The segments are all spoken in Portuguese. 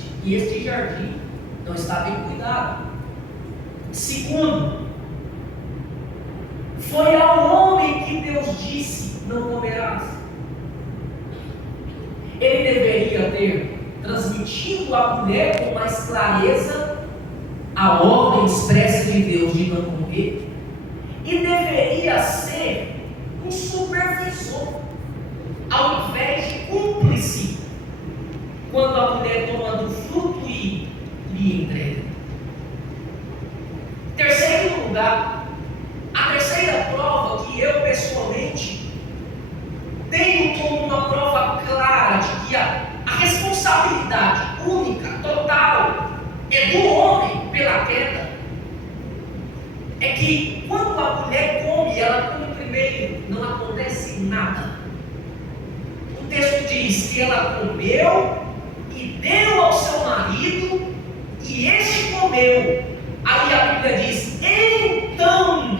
importante. E este jardim não está bem cuidado. Segundo, foi ao homem que Deus disse: não comerás. Ele deveria ter transmitido à mulher com mais clareza a ordem expressa de Deus de não comer, e deveria ser um supervisor, ao invés de cúmplice, quando a mulher toma do fruto e lhe entrega. Terceiro lugar, a terceira prova que eu pessoalmente tenho como uma prova clara de que a responsabilidade única, total, é do homem pela queda, é que quando a mulher come, ela come primeiro, não acontece nada. O texto diz que ela comeu e deu ao seu marido, e este comeu. Aí a Bíblia diz: então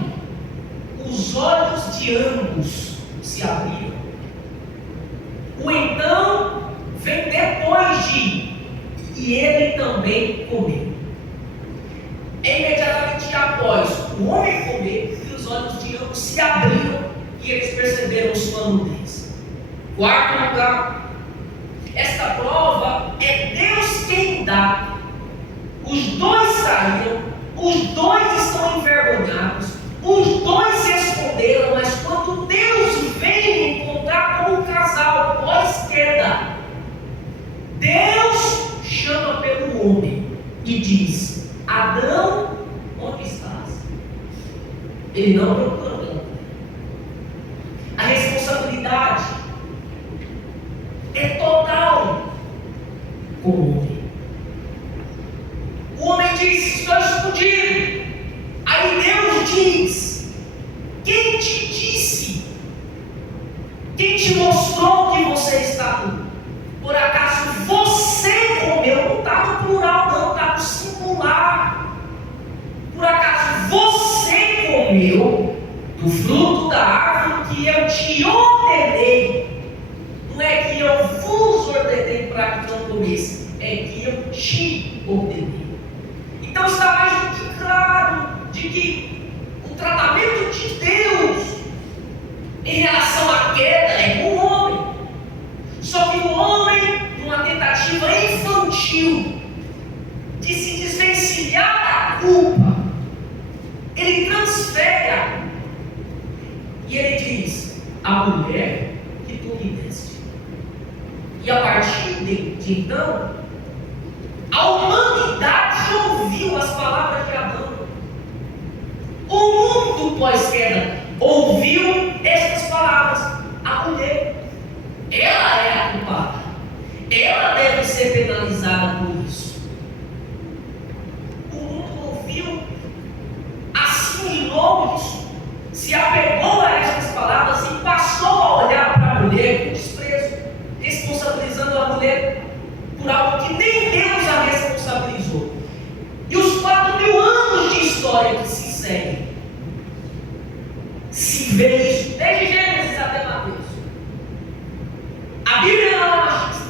os olhos de ambos se abriram. O então vem depois de: e ele também comeu. Imediatamente após o homem comer, e os olhos de ambos se abriram e eles perceberam sua nudez. Quarto lugar, esta prova é Deus quem dá. Os dois saíram, os dois estão envergonhados, os dois se esconderam, mas quando Deus vem encontrar com o casal pós-queda, Deus chama pelo homem e diz: Adão, onde estás? Ele não procura pela mulher. A responsabilidade é total com o homem. O homem diz: estou escondido. Aí Deus diz: quem te disse? Quem te mostrou que você está nu? Por acaso você comeu? Não está no plural, não, está no singular. Por acaso você comeu do fruto da árvore que eu te ordenei? Não é que eu vos ordenei para que não comesse, é que eu te ordenei. Então está mais do que claro de que o tratamento de Deus em relação à queda é com o homem. Só que o homem, numa tentativa infantil de se desvencilhar da culpa, ele transfere e ele diz: a mulher que tu me deste. E a partir de então, a humanidade ouviu as palavras de Adão. O mundo pós-queda ouviu estas palavras. A mulher, ela é a culpada. Ela deve ser penalizada por isso. O mundo ouviu, assimilou isso, se apegou a estas palavras e passou a olhar para a mulher com desprezo, responsabilizando a mulher por algo que nem Deus a responsabilizou. E os 4.000 anos de história que se seguem, se vê isso, desde Gênesis até Mateus. A Bíblia não é machista,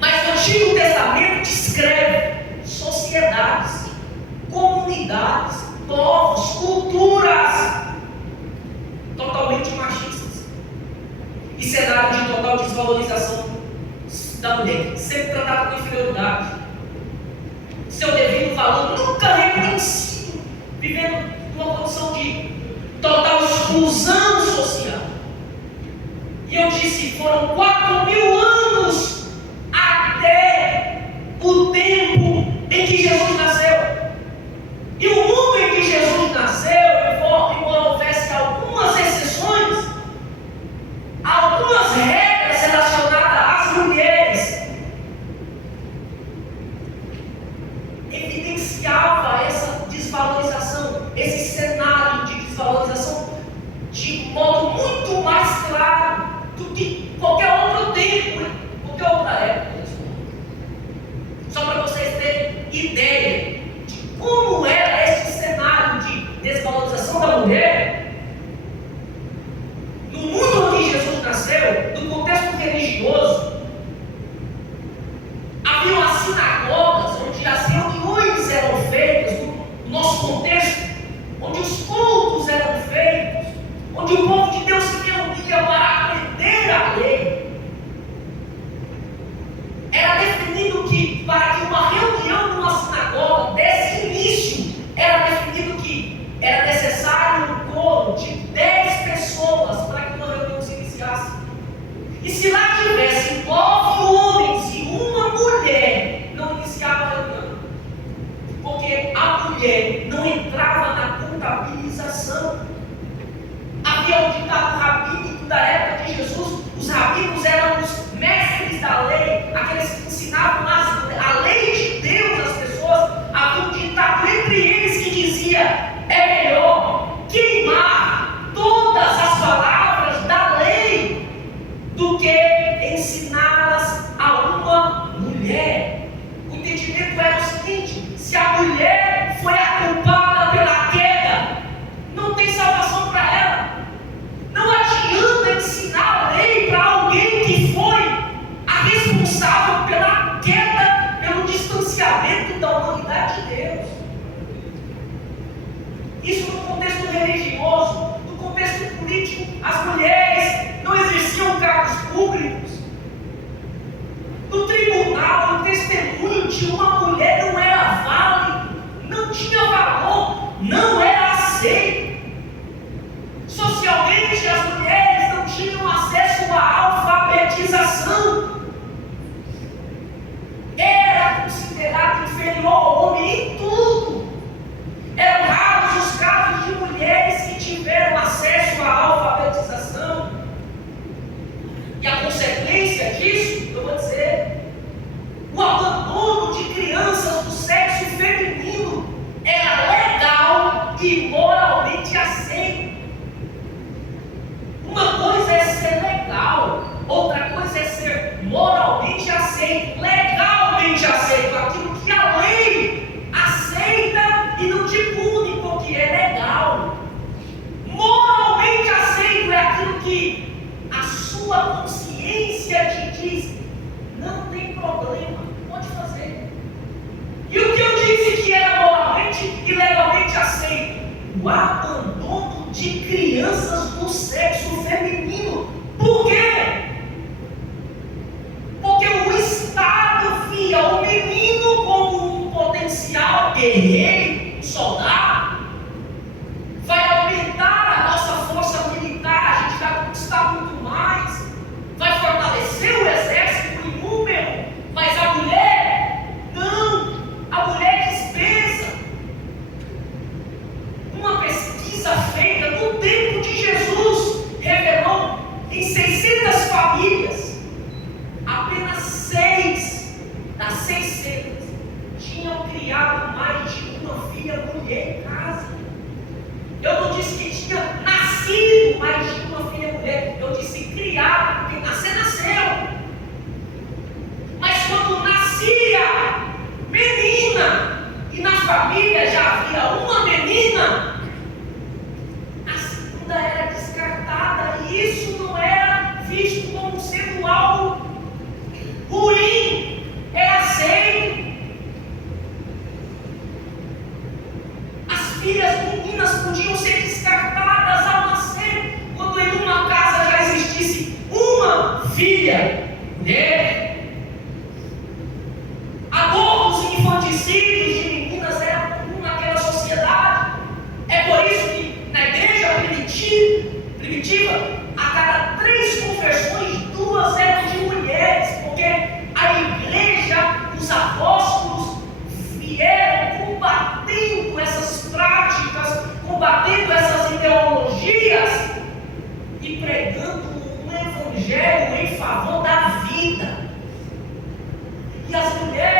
mas o Antigo Testamento descreve sociedades, comunidades, povos, culturas totalmente machistas e cenário de total desvalorização da mulher, sempre tratada com inferioridade, seu devido valor nunca reconhecido, vivendo numa condição de total exclusão social. E eu disse: foram 4.000 anos até o tempo em que Jesus nasceu. E o mundo em que Jesus nasceu, embora houvesse algumas exceções, algumas regras relacionadas às mulheres, evidenciava essa desvalorização, esse cenário de desvalorização de modo muito mais claro do que qualquer outro tempo, qualquer outra época. Só para vocês terem ideia de como era esse cenário de desvalorização da mulher, no mundo onde Jesus nasceu, no contexto religioso, havia uma sinagoga havia um ditado rabínico da época de Jesus. Os rabinos eram os mestres da lei, aqueles que ensinavam a lei de Deus às pessoas. Havia um ditado entre eles que dizia: é melhor queimar todas as palavras da lei do que ensiná-las a uma mulher. O entendimento era o seguinte: se a mulher foi a culpada pela queda, não tem salvação para ela. Não adianta ensinar a lei para alguém que foi a responsável pela queda, pelo distanciamento da humanidade de Deus. Isso no contexto religioso. No contexto político, as mulheres não exerciam cargos públicos. No tribunal, o testemunho de uma mulher não era válido, não tinha valor, não era aceito. Socialmente, as mulheres não tinham acesso à alfabetização. Era considerado inferior ao homem em tudo. Eram raros os casos de mulheres que tiveram acesso à alfabetização. E a consequência disso, eu vou dizer, o abandono de crianças do sexo feminino era legal e moralmente aceito. Uma coisa é ser legal, outra coisa é ser moralmente aceito, legalmente aceito, aquilo que a lei aceita e não te pune porque é legal. Moralmente aceito é aquilo que a sua consciência te diz: não tem problema, pode fazer. E o que eu disse que era moralmente e legalmente aceito? O abandono de crianças do sexo feminino. Por quê? Porque o Estado via o menino como um potencial guerreiro, soldado. Vai aumentar a nossa força militar, a gente vai conquistar muito mais, vai fortalecer o exército em número, mas a mulher, não, a mulher dispensa. Uma pesquisa feita no tempo de Jesus revelou em 600 famílias, apenas 6 das 600 tinham criado mais de uma filha mulher em casa. Eu não disse que tinha nascido mais de uma filha mulher, eu disse criado, porque nascer, nasceu. Mas quando nascia menina, e na família já havia uma menina, a segunda era descartada, e isso não era visto como sendo algo ruim, era aceito. As filhas meninas podiam ser descartadas ao nascer, quando em uma casa já existisse uma filha mulher. Abortos e infanticídios de meninas era comum naquela sociedade. É por isso que na igreja primitiva, a cada 3 conversões, 2 eram de mulheres, porque a igreja, os apóstolos vieram combatendo essas práticas, combatendo essas ideologias e pregando um evangelho em favor da vida. E as mulheres